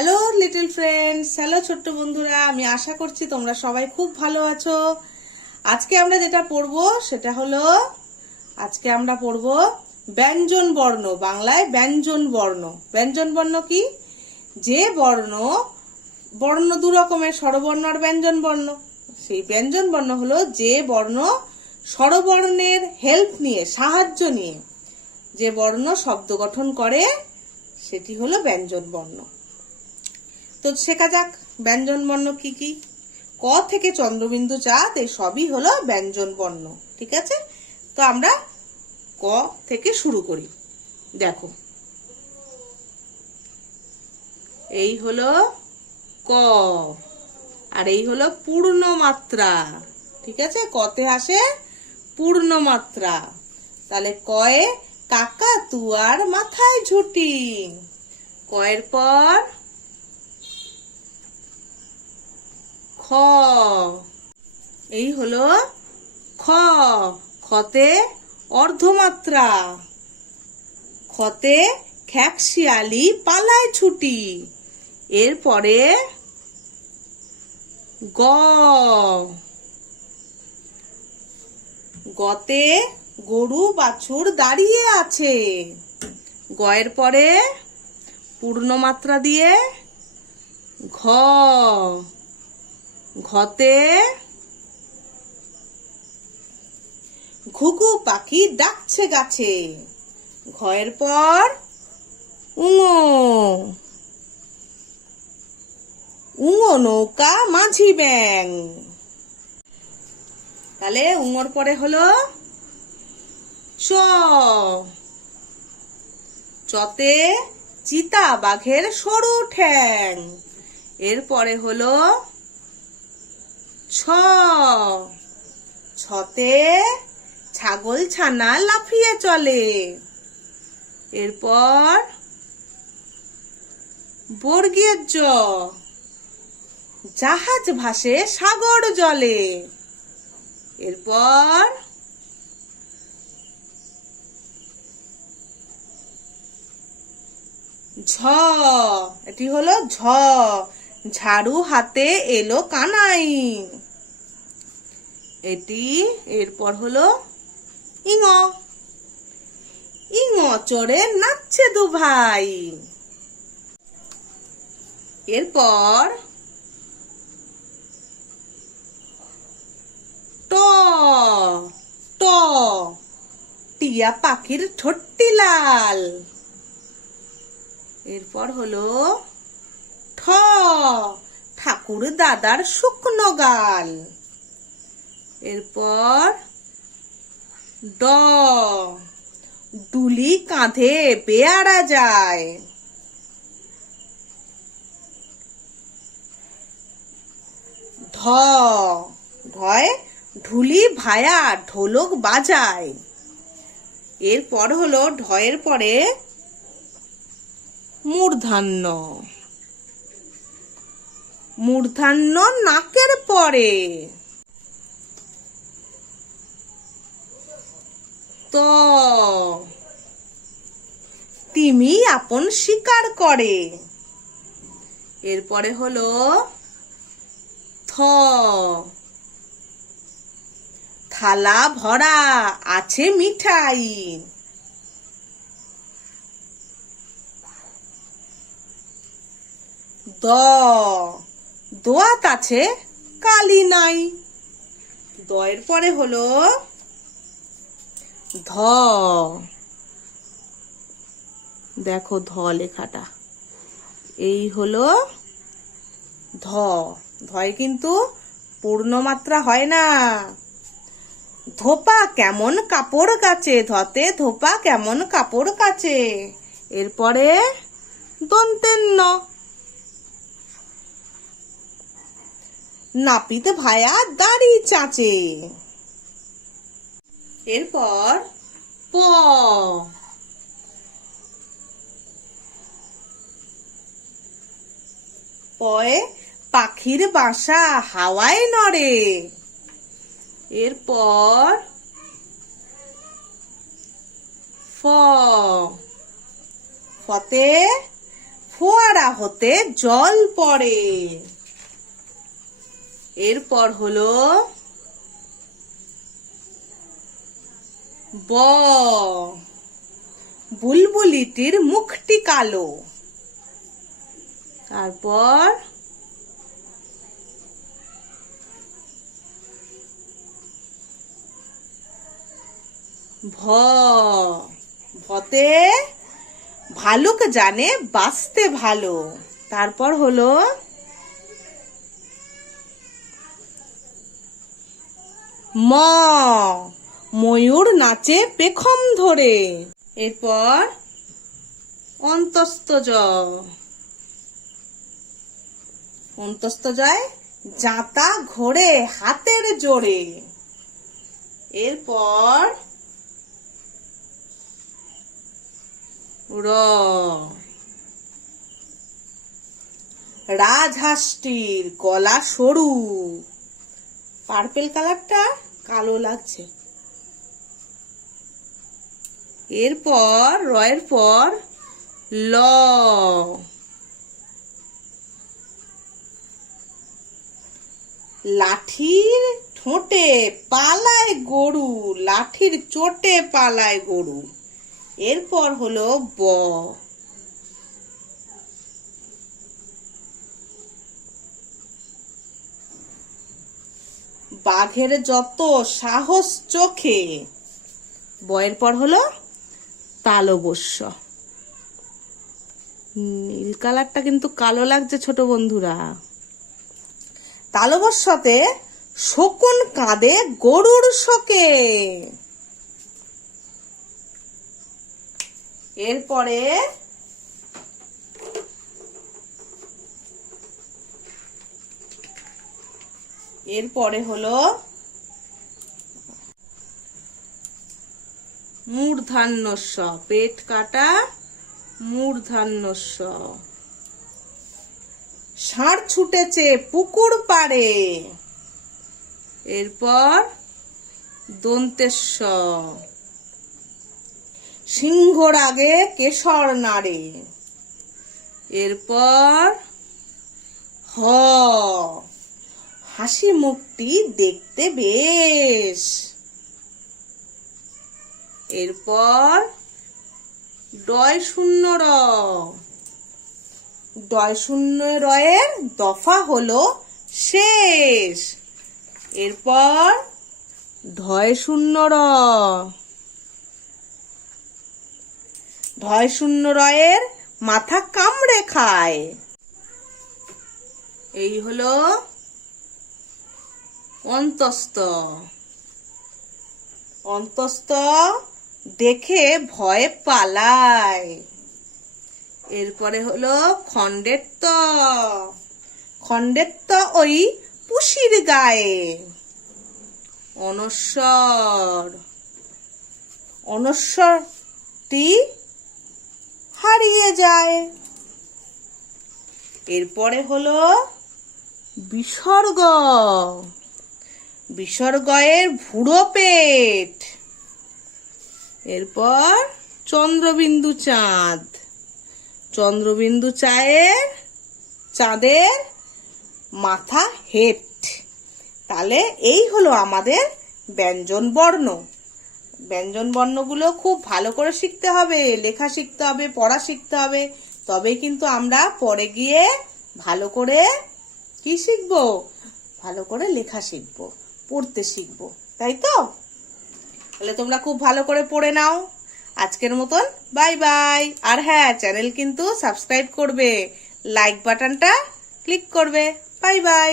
Hello little friends, hello ছোট্ট বন্ধুরা, আমি আশা করছি তোমরা সবাই খুব ভালো আছো। আজকে আমরা যেটা পড়বো সেটা হলো ব্যঞ্জন বর্ণ। বাংলায় ব্যঞ্জন বর্ণ। ব্যঞ্জন বর্ণ কি? যে বর্ণ, বর্ণ দু রকমের, স্বরবর্ণ আর ব্যঞ্জন বর্ণ। সেই ব্যঞ্জন বর্ণ হলো যে বর্ণ স্বরবর্ণের হেল্প নিয়ে, সাহায্য নিয়ে যে বর্ণ শব্দ গঠন করে, সেটি হলো ব্যঞ্জন বর্ণ। তো শেখা যাক ব্যঞ্জন বর্ণ কি কি। ক থেকে চন্দ্রবিন্দু চাঁদ এই সবই হলো ব্যঞ্জন বর্ণ। ঠিক আছে, তো আমরা ক থেকে শুরু করি। দেখো, এই হলো ক, আর এই হলো পূর্ণ মাত্রা। ঠিক আছে, কতে আসে পূর্ণ মাত্রা। তাহলে কয়ে কাকাতুয়ার মাথায় ঝুঁটি। কয়ের পর খ, এই হলো খ। খতে অর্ধমাত্রা। খতে খ্যাকশিয়ালি পালায় ছুটি। এরপরে গ, গতে গরু বাছুর দাঁড়িয়ে আছে। গয়ের পরে পূর্ণমাত্রা দিয়ে ঘ, ঘতে ঘুঘু পাখি ডাকছে গাছে। ঘয়ের পর উঙো, উঙো নৌকা মাঝি ব্যাং। তাহলে উঙোর পরে হলো চ, চতে চিতা বাঘের সরু ঠ্যাং। এরপরে হলো ছ, ছতে ছাগল ছানা লাফিয়ে চলে। এরপর বর্গীয় জ, জাহাজ ভাসে সাগর জলে। এরপর ঝ, এটি হলো ঝ, ঝাড়ু হাতে এলো কানাই। এটি এরপর হলো ইঙ, ইঙ চড়ে নাচছে দু ভাই। এরপর ট, ট, টিয়া পাখির ঠোঁটটি লাল। এরপর হলো ঠ, ঠাকুর দাদার শুকনো গাল। এরপর ড, ডুলি কাঁধে বেয়ারা যায়। ঢ, ঢয় ঢুলি ভায়া ঢোলক বাজায়। এরপর হলো ঢয়ের পরে মূর্ধান্য, মূর্ধান্য নাকের পরে। ত, তিমি আপন শিকার করে। এরপরে হলো থ, থালা ভরা আছে মিঠাই। দ, দোয়াত আছে কালি নাই। দয়ের পরে হলো ধ, দেখো ধ লেখাটা, এই হলো ধ। ধয় কিন্তু পূর্ণমাত্রা হয় না। ধোপা কেমন কাপড় কাচে, ধতে ধোপা কেমন কাপড় কাচে। এরপরে দন্তের ন, নাপিত ভায়া দাড়ি চাচে। এরপর প, পয়ে পাখির বাসা হাওয়ায় নড়ে। এরপর ফ, ফতে ফোয়ারা হতে জল পড়ে। এরপর হলো ব, বুলবুলিটির মুখটি কালো। তারপর ভ, ভতে ভালুক জানে বাঁচতে ভালো। তারপর হলো ম, ময়ূর নাচে পেখম ধরে। এরপর অন্তস্থ জ, অন্তস্থ জয় জাঁতা ঘোরে হাতের জোরে। এরপর র, রাজহাঁসটির গলা সরু। পার্পেল কালারটা কালো লাগছে। এরপর রয়ের পর ল, লাঠির ঠোঁটে পালায় গরু, লাঠির চোটে পালায় গরু। এরপর হলো ব, বাঘের যত সাহস চোখে। বয়ের পর হলো তালবস্য। নীল কালারটা কিন্তু কালো লাগছে ছোট বন্ধুরা। তালবস্যতে শকুন কাঁদে গরুর শোকে। এরপরে হলো মূর্ধন্য ষ, পেট কাটা মূর্ধন্য ষ। ষাঁড় ছুটেছে পুকুর পাড়ে। এরপর দন্তেশ্ব, সিংহর আগে কেশর নাড়ে। এরপর হ, হাসি মুখটি দেখতে বেশ। এরপর ডয় শূন্য র, ডয় শূন্য রয়ের দফা হলো শেষ। এরপর ঢয় শূন্য র, ঢয় শূন্য রয়ের মাথা কামড়ে খায়। এই হলো অন্তস্থ। অন্তস্থ দেখে ভয়ে পালায়। এরপরে হলো খণ্ডের ত, খণ্ডের ত ওই পুষির গায়ে। অনস্বর, অনস্বরটি হারিয়ে যায়। এরপরে হলো বিসর্গ, বিসর্গয়ের ভুড়ো পেট। এরপর চন্দ্রবিন্দু চাঁদ, চন্দ্রবিন্দু চাঁদের মাথা হেট। তাহলে এই হলো আমাদের ব্যঞ্জন বর্ণ। ব্যঞ্জন বর্ণগুলো খুব ভালো করে শিখতে হবে, লেখা শিখতে হবে, পড়া শিখতে হবে। তবেই কিন্তু আমরা পরে গিয়ে ভালো করে কি শিখবো, ভালো করে লেখা শিখবো, পড়তে শিখবো, তাই তো? তাহলে তোমরা খুব ভালো করে পড়ে নাও। আজকের মতন বাই বাই। আর হ্যাঁ, চ্যানেল কিন্তু সাবস্ক্রাইব করবে, লাইক বাটনটা ক্লিক করবে। Bye bye.